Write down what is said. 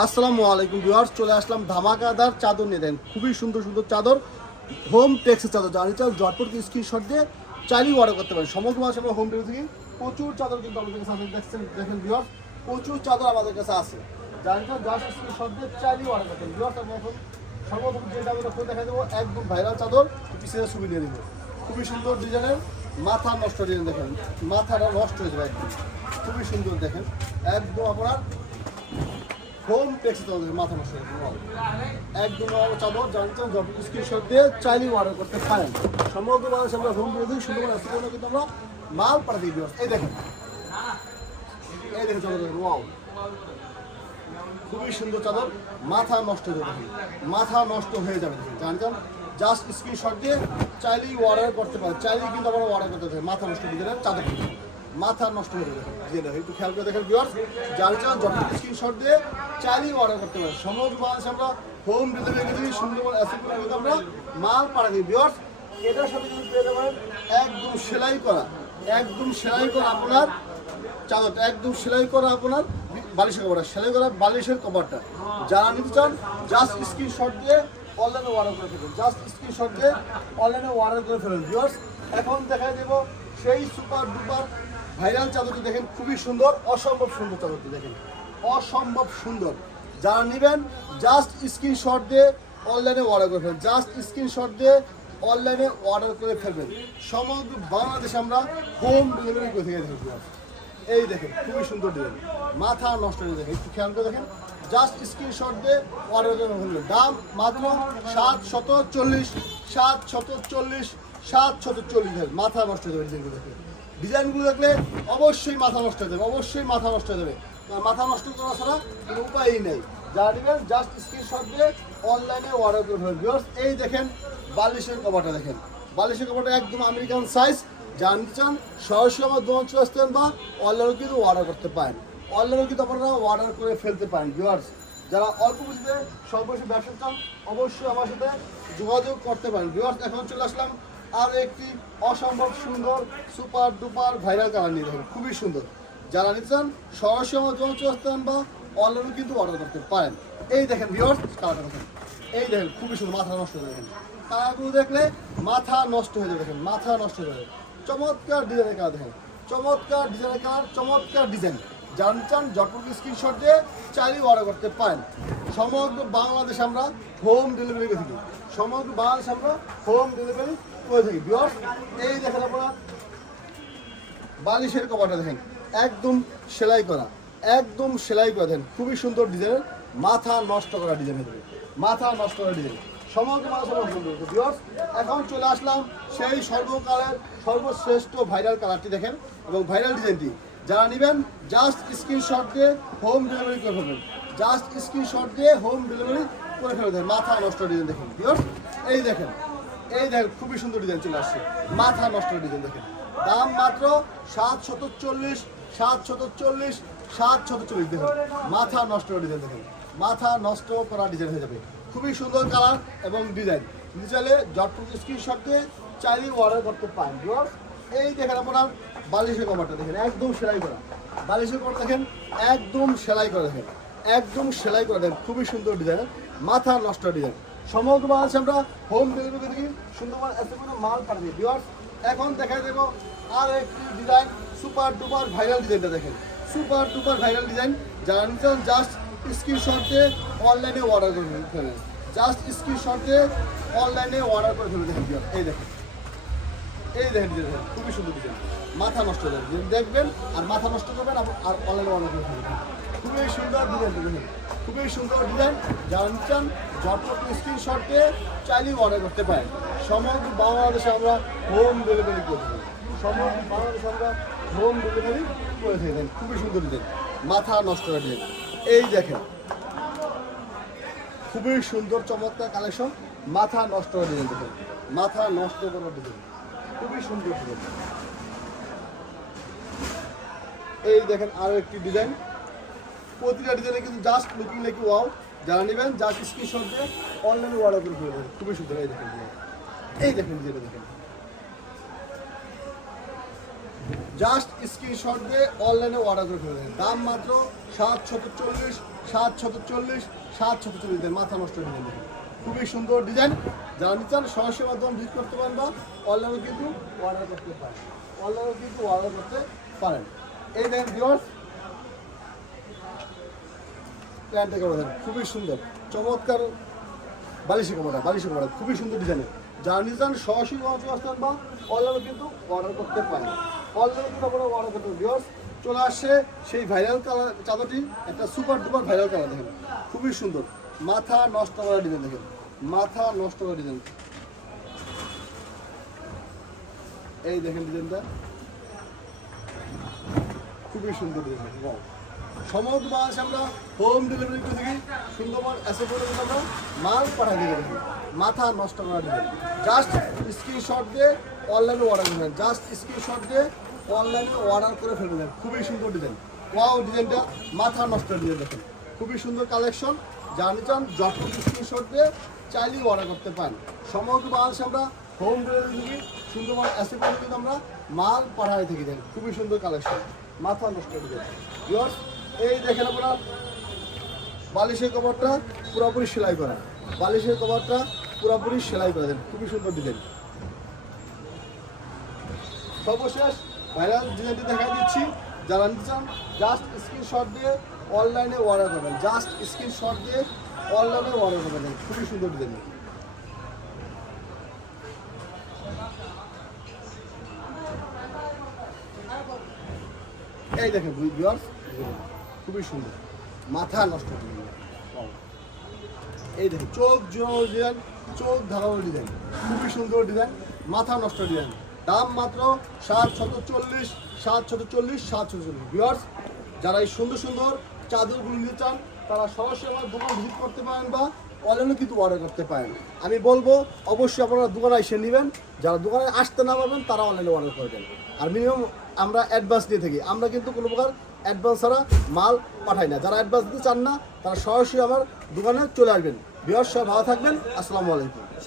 আসসালামু আলাইকুম ভিউয়ার্স, চলে আসলাম ধামাকাদার চাদর নিয়ে। দেন খুবই সুন্দর সুন্দর চাদর হোম টেক্সের চাদর জানি চাল জটপট স্ক্রিনশট দিয়ে চাইলেই অর্ডার করতে পারেন। সমগ্র মাসে আমরা হোম ডেলিভারি থেকে প্রচুর চাদর কিন্তু আমাদের কাছে দেখছেন, দেখেন ভিউয়ার্স, প্রচুর চাদর আমাদের কাছে আছে। জানি চাল জাস্ট স্ক্রিনশট দিয়ে চাইলেই অর্ডার করতে পারেন। ভিউয়ার্স আমি এখন সর্বপ্রথম যে চাদরটা খুলে দেখা দেবো, একদম ভাইরাল চাদর পিছিয়ে ছবি নিয়ে দেবো খুবই সুন্দর ডিজাইনের মাথা নষ্ট ডিজাইন দেখেন, মাথাটা নষ্ট হয়ে যাবে একদম। খুবই সুন্দর দেখেন, একদম আপনার হোম তোমাদের মাথা নষ্ট হয়ে যাবে। একদম চাদর জানছেন যত স্ক্রিনশট দিয়ে চাইলেই অর্ডার করতে পারেন। সমগ্র মানুষ আমরা হোম ডেলিভারি সুন্দর আসতে কিন্তু আমরা মাল পাঠাতে দিই। এই দেখেন। এই দেখেন চাদর ওয়াও খুবই সুন্দর চাদর, মাথা নষ্ট হয়ে যাবে। মাথা নষ্ট হয়ে যাবে। জানছেন জাস্ট স্ক্রিনশট দিয়ে চাইলেই অর্ডার করতে পারেন। চাইলেই কিন্তু আমরা অর্ডার করতে পারি। মাথা নষ্ট দিয়ে দেন চাদর। মাথা নষ্ট হয়ে যাবে। দিয়ে একটু খেয়াল করে দেখেন ভিউয়ার্স যার চান যত স্ক্রিনশট দিয়ে চাইলেই অর্ডার করতে পারেন। সমগ্র বাংলাদেশে আমরা হোম ডেলিভারি দিই, সুন্দরবন অ্যাসেট করে কিন্তু আমরা মাল পাঠা দিই। ভিউয়ার্স এটার সাথে কিন্তু পেয়ে যাবেন একদম সেলাই করা, একদম সেলাই করা আপনার চাদরটা একদম সেলাই করা আপনার বালিশের কভারটা, সেলাই করা বালিশের কভারটা। যারা নিতে চান জাস্ট স্ক্রিনশট দিয়ে অনলাইনে অর্ডার করে ফেলুন। জাস্ট স্ক্রিনশট দিয়ে অনলাইনে অর্ডার করে ফেলুন। ভিউয়ার্স এখন দেখা দেবো সেই সুপার ডুপার ভাইরাল চাদরটি দেখেন, খুবই সুন্দর, অসম্ভব সুন্দর চাদরটি দেখেন। অসম্ভব সুন্দর। যারা নেবেন জাস্ট স্ক্রিনশট দিয়ে অনলাইনে অর্ডার করে ফেলবেন। জাস্ট স্ক্রিনশট দিয়ে অনলাইনে অর্ডার করে ফেলবেন। সমগ্র বাংলাদেশে আমরা হোম ডেলিভারি করে থেকে থাকি এই দেখেন, খুবই সুন্দর ডিজাইন মাথা নষ্ট হয়ে দেখেন একটু খেয়াল করে দেখেন। জাস্ট স্ক্রিনশট দিয়ে অর্ডার করে ফেলবেন। দাম মাত্র সাত শত চল্লিশ সাত শত চল্লিশ সাত শত চল্লিশ। মাথা নষ্ট হয়ে যাবে ডিজাইনগুলো দেখে ডিজাইনগুলো দেখলে অবশ্যই মাথা নষ্ট হয়ে যাবে, অবশ্যই মাথা নষ্ট হয়ে যাবে। মাথা নষ্ট করা ছাড়া কোনো উপায়ই নেই। যারা নেবেন জাস্ট স্ক্রিনশট দিয়ে অনলাইনে অর্ডার করে ফেলবেন। এই দেখেন বালিশের কভারটা দেখেন। বালিশের কভারটা একদম আমেরিকান সাইজ জানতে চান, সরাসরি আমার দোকান চলে আসতেন বা অনলাইনেও কিন্তু অর্ডার করতে পারেন। অনলাইনেও কিন্তু আপনারা অর্ডার করে ফেলতে পারেন ভিউয়ার্স যারা অল্প পুঁজিতে পুঁজি ব্যবসা চান, অবশ্যই আমার সাথে যোগাযোগ করতে পারেন। ভিউয়ার্স এখন চলে আসলাম আর একটি অসম্ভব সুন্দর সুপার ডুপার ভাইরাল কালার নিয়ে দেখেন, খুবই সুন্দর। যারা নিতে চান, সরাসরি আমার দোকান চলে বা অনলাইনেও কিন্তু অর্ডার করতে পারেন। এই দেখেন ভিউয়ার্স কালারটা দেখেন। এই দেখেন, খুবই সুন্দর, মাথা নষ্ট হয়ে দেখেন কালারগুলো দেখলে মাথা নষ্ট হয়ে যাবে, দেখেন, মাথা নষ্ট হয়ে যাবে। চমৎকার ডিজাইনের কালার দেখেন। চমৎকার ডিজাইনের কালার, চমৎকার ডিজাইন জানতে চান, জটপট স্ক্রিনশট দিয়ে চাইলেই অর্ডার করতে পারেন। সমগ্র বাংলাদেশ আমরা হোম ডেলিভারি করে থাকি, সমগ্র বাংলাদেশ আমরা হোম ডেলিভারি বালিশের কভারটা দেখেন, একদম সেলাই করা, একদম সেলাই করা। দেখেন, খুবই সুন্দর ডিজাইনের মাথা নষ্ট করা ডিজাইন মাথা নষ্ট করা ডিজাইন এখন চলে আসলাম সেই সর্বকালের সর্বশ্রেষ্ঠ ভাইরাল কালারটি দেখেন। এবং ভাইরাল ডিজাইনটি যারা নেবেন জাস্ট স্ক্রিনশট দিয়ে হোম ডেলিভারি করে ফেলবেন। জাস্ট স্ক্রিনশট দিয়ে হোম ডেলিভারি করে ফেলবেন। মাথা নষ্ট ডিজাইন দেখেন। এই দেখেন এই দেখেন খুবই সুন্দর ডিজাইন চলে আসছে। মাথা নষ্ট ডিজাইন দেখেন। দাম মাত্র সাত শত চল্লিশ সাত শত চল্লিশ সাত শত চল্লিশ, দেখেন। মাথা নষ্ট ডিজাইন দেখেন। মাথা নষ্ট করা ডিজাইন হয়ে যাবে। খুবই সুন্দর কালার এবং ডিজাইন নিচালে জটপুর স্ক্রিনশট দিয়ে চাইলেই অর্ডার করতে পারেন। এই দেখেন আপনার বালিশের কভারটা, দেখেন, একদম সেলাই করা। বালিশের কভার, দেখেন, একদম সেলাই করা, দেখেন। একদম সেলাই করা, দেখেন, খুবই সুন্দর ডিজাইন মাথা নষ্ট ডিজাইন সমগ্র বাংলাদেশে আমরা। হোম ডেলিভারি থেকে সুন্দরবন এত কোনো মাল পাঠিয়ে ভিউয়ার্স এখন দেখা দেবো আর একটি ডিজাইন সুপার ডুপার ভাইরাল ডিজাইনটা দেখেন। সুপার ডুপার ভাইরাল ডিজাইন নিতে চান জাস্ট স্ক্রিনশট দিয়ে অনলাইনে অর্ডার করে ফেলেন জাস্ট স্ক্রিনশট দিয়ে অনলাইনে অর্ডার করে ফেলে দেখেন এই দেখেন। এই দেখেন ডিজাইন খুবই সুন্দর ডিজাইন মাথা নষ্ট হয়ে দেখবেন আর মাথা নষ্ট করবেন আর অনলাইনে অর্ডার করে ফেলবেন। খুবই সুন্দর ডিজাইন দেখেন। খুবই সুন্দর ডিজাইন যারা নিতে চান জটপট স্ক্রিনশট চাইলেই অর্ডার করতে পারেন। সমগ্র বাংলাদেশে আমরা হোম ডেলিভারি করে থাকি। সমগ্র বাংলাদেশে আমরা হোম ডেলিভারি করে থাকি। খুবই সুন্দর ডিজাইন মাথা নষ্ট করা ডিজাইন এই দেখেন, খুবই সুন্দর চমৎকার কালেকশন মাথা নষ্ট করা ডিজাইন দেখেন। মাথা নষ্ট করা ডিজাইন খুবই সুন্দর ডিজাইন এই দেখেন আরও একটি ডিজাইন প্রতিটা ডিজাইনে কিন্তু জাস্ট লুকিং লাইক ওয়াও যারা নেবেন জাস্ট স্ক্রিনশট দিয়ে অনলাইনে অর্ডার করে ফেলে দেবেন। খুবই সুন্দর, এই দেখেন এই দেখেন ডিজাইনটা দেখেন। জাস্ট স্ক্রিনশট দিয়ে অনলাইনে অর্ডার করে ফেলবেন দাম মাত্র সাত শত চল্লিশ সাত শত চল্লিশ সাত চল্লিশ দেন। মাথা নষ্ট ডিজাইন দেখুন খুবই সুন্দর ডিজাইন যারা নিতে চান, সরাসরি মাধ্যমে ভিজিট করতে পারেন বা অনলাইনে কিন্তু অর্ডার করতে পারেন। অনলাইনে কিন্তু অর্ডার করতে পারেন। এই দেখেন ভিউয়ার্স প্ল্যানটা করে দেন খুবই সুন্দর। চমৎকার বালিশের কাপড়টা বালিশের কাপড়টা খুবই সুন্দর ডিজাইনের যারা নিতে চান সরাসরি আসতে বা অনলাইনে কিন্তু অর্ডার করতে পারেন। অনলাইনে কিন্তু আপনারা অর্ডার করতে ভিউয়ার্স চলে আসছে সেই ভাইরাল কালার চাদরটি, একটা সুপার ডুপার ভাইরাল কালার দেখেন। খুবই সুন্দর। মাথা নষ্ট করা ডিজাইন দেখেন। মাথা নষ্ট করা ডিজাইন এই দেখেন ডিজাইনটা খুবই সুন্দর ডিজাইন সমগ্র বাংলাদেশে আমরা হোম ডেলিভারি করে থাকি। সুন্দরবন কিন্তু আমরা মাল পাঠাই দিয়ে থাকি। মাথা নষ্ট করা ডিজাইন জাস্ট স্ক্রিনশট দিয়ে অনলাইনে অর্ডার করে করবেন জাস্ট স্ক্রিনশট দিয়ে অনলাইনে অর্ডার করে ফেলবেন খুবই সুন্দর ডিজাইন ওয়াও ডিজাইনটা মাথা নষ্ট দিয়ে দেখেন খুবই সুন্দর কালেকশন জানি চান যত স্ক্রিনশট দিয়ে চাইলেই অর্ডার করতে পারেন। সমগ্র বাংলাদেশে আমরা হোম ডেলিভারি সুন্দরবন করে কিন্তু আমরা মাল পাঠাই থেকে। দেন খুবই সুন্দর কালেকশন মাথা নষ্ট ডিজাইন ভিউয়ার্স এই দেখেন আপনারা, বালিশের কভারটা পুরোপুরি সেলাই করা। বালিশের কভারটা পুরোপুরি সেলাই করে দেন খুবই সুন্দর ডিজাইন সর্বশেষ ভাইরাল ডিজাইনটি দেখা দিচ্ছি। যারা নিতে চান জাস্ট স্ক্রিনশট দিয়ে অনলাইনে অর্ডার করবেন। জাস্ট স্ক্রিনশট দিয়ে অনলাইনে অর্ডার করবেন খুবই সুন্দর ডিজাইন এই দেখেন ভিউয়ার্স খুবই সুন্দর। মাথা নষ্ট করে এই দেখেন চোখ ডিজাইন চোখ ধারানো ডিজাইন খুবই সুন্দর ডিজাইন মাথা নষ্ট ডিজাইন দাম মাত্র সাত শত চল্লিশ সাত শত চল্লিশ সাত শত চল্লিশ যারা এই সুন্দর সুন্দর চাদরগুলো নিতে চান তারা সরাসরি আমার দোকান ভিজিট করতে পারেন বা অনলাইনে কিন্তু অর্ডার করতে পারেন। আমি বলব অবশ্যই আপনারা দোকানে এসে নেবেন। যারা দোকানে আসতে না পারবেন তারা অনলাইনে অর্ডার করবেন আর মিনিমাম আমরা অ্যাডভান্স দিয়ে থাকি। আমরা কিন্তু কোনো প্রকার অ্যাডভান্স ছাড়া মাল পাঠাই না। যারা অ্যাডভান্স দিতে চান না, তারা সরাসরি আমার দোকানে চলে আসবেন। বিহার ভালো থাকবেন। আসসালামু আলাইকুম।